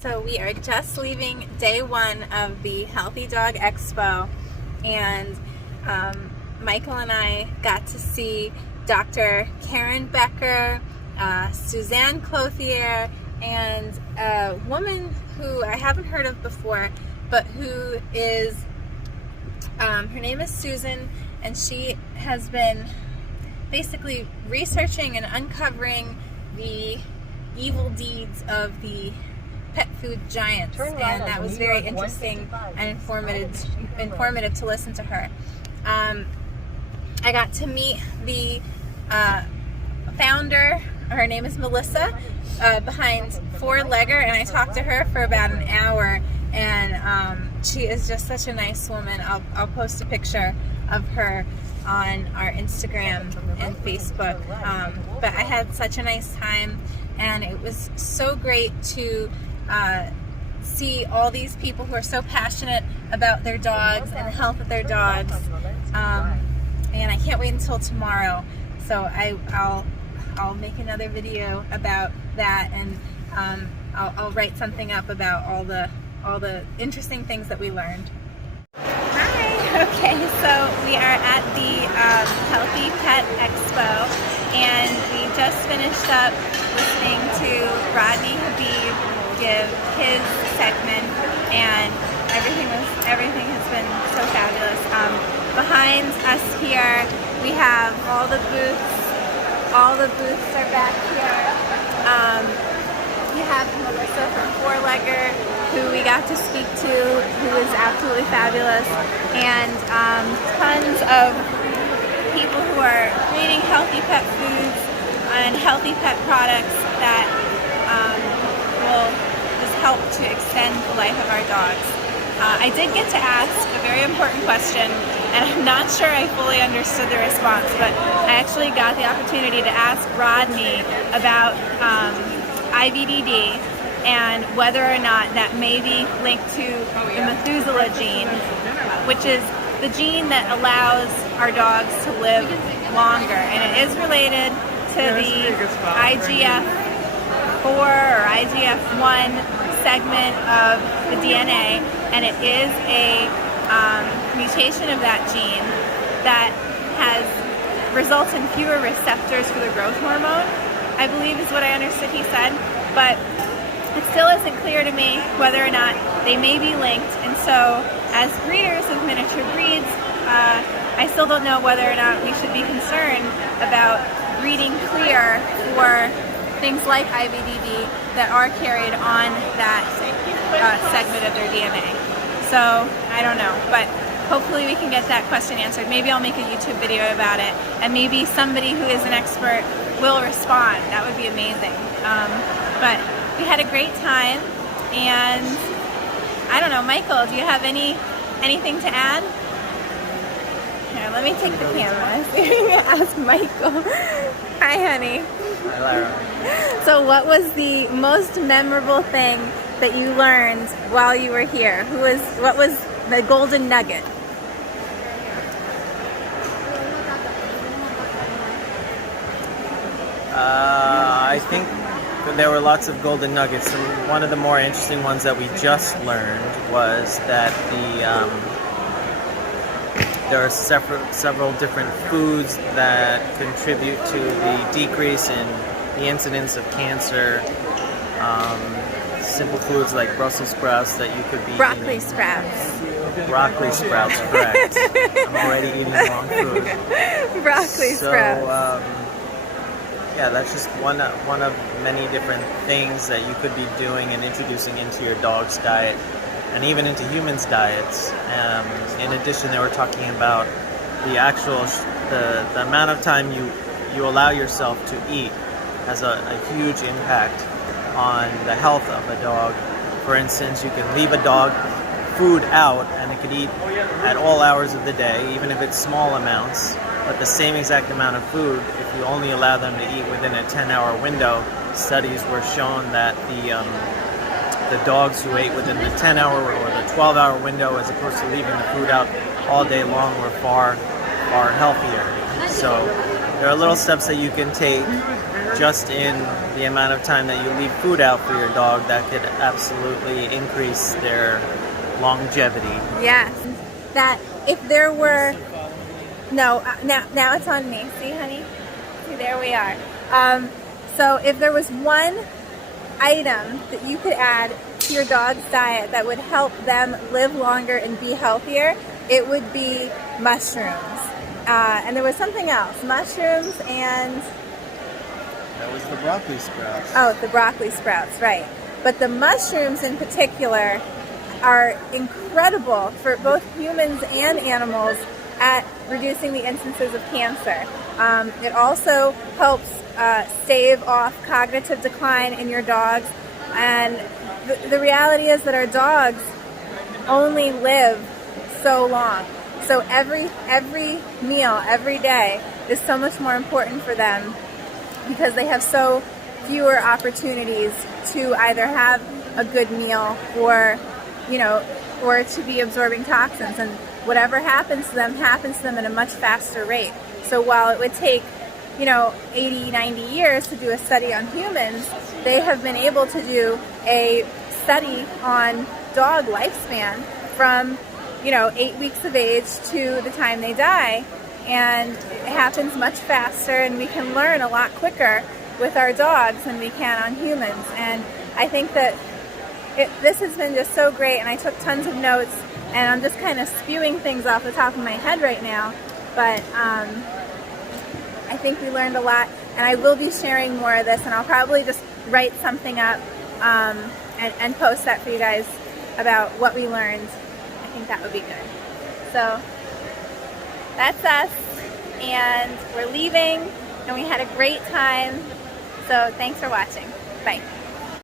So we are just leaving day one of the Healthy Dog Expo, and Michael and I got to see Dr. Karen Becker, Suzanne Clothier, and a woman who I haven't heard of before, but who is, her name is Susan, and she has been basically researching and uncovering the evil deeds of the pet food giants, and that was very interesting and informative to listen to her. I got to meet the founder. Her name is Melissa, behind Four Legger, and I talked to her for about an hour, and she is just such a nice woman. I'll post a picture of her on our Instagram and Facebook, but I had such a nice time, and it was so great to see all these people who are so passionate about their dogs and the health of their dogs, and I can't wait until tomorrow. So I'll make another video about that, and I'll write something up about all the interesting things that we learned. Hi. Okay, so we are at the Healthy Pet Expo, and we just finished up listening to Rodney Habib give his segment, and everything has been so fabulous. Behind us here we have all the booths. All the booths are back here. You have Melissa from Four Legger, who we got to speak to, who is absolutely fabulous, and tons of people who are creating healthy pet foods and healthy pet products that will just help to extend the life of our dogs. I did get to ask a very important question, and I'm not sure I fully understood the response, but I actually got the opportunity to ask Rodney about IVDD and whether or not that may be linked to the Methuselah gene, which is the gene that allows our dogs to live longer, and it is related to the IGF-4 or IGF-1 segment of the DNA, and it is a mutation of that gene that results in fewer receptors for the growth hormone, I believe is what I understood he said, but it still isn't clear to me whether or not they may be linked. And so as breeders of miniature breeds, I still don't know whether or not we should be concerned about breeding clear for things like IVDD that are carried on that segment of their DNA. So I don't know, but hopefully we can get that question answered. Maybe I'll make a YouTube video about it, and maybe somebody who is an expert will respond. That would be amazing. But we had a great time, and I don't know, Michael, do you have anything to add? Here, let me take the camera so you can ask Michael. Hi, honey. Hi, Lara. So what was the most memorable thing that you learned while you were here? What was the golden nugget? I think that there were lots of golden nuggets, and one of the more interesting ones that we just learned was that there are several different foods that contribute to the decrease in the incidence of cancer. Simple foods like Brussels sprouts that you could be Broccoli eating. sprouts. Broccoli sprouts, correct. I'm already eating the wrong food. Broccoli sprouts. Yeah, that's just one of many different things that you could be doing and introducing into your dog's diet, and even into humans' diets. In addition, they were talking about the actual the amount of time you allow yourself to eat has a huge impact on the health of a dog. For instance, you can leave a dog food out, and it could eat at all hours of the day, even if it's small amounts, but the same exact amount of food, if you only allow them to eat within a 10-hour window. Studies were shown that the dogs who ate within the 10-hour or the 12-hour window, as opposed to leaving the food out all day long, were far healthier. So there are little steps that you can take just in the amount of time that you leave food out for your dog, that could absolutely increase their longevity. Yes. That if there were, no, now it's on me. See, honey? See, there we are. So if there was one item that you could add to your dog's diet that would help them live longer and be healthier, it would be mushrooms. And there was something else, mushrooms and... That was the broccoli sprouts. Oh, the broccoli sprouts, right. But the mushrooms in particular are incredible for both humans and animals at reducing the instances of cancer. It also helps stave off cognitive decline in your dogs. And the reality is that our dogs only live so long. So every meal, every day is so much more important for them because they have so fewer opportunities to either have a good meal or, or to be absorbing toxins. And whatever happens to them at a much faster rate. So while it would take, 80, 90 years to do a study on humans, they have been able to do a study on dog lifespan from 8 weeks of age to the time they die, and it happens much faster, and we can learn a lot quicker with our dogs than we can on humans. And I think that this has been just so great, and I took tons of notes, and I'm just kind of spewing things off the top of my head right now, but I think we learned a lot, and I will be sharing more of this, and I'll probably just write something up and post that for you guys about what we learned. I think that would be good. So that's us, and we're leaving, and we had a great time. So thanks for watching. Bye.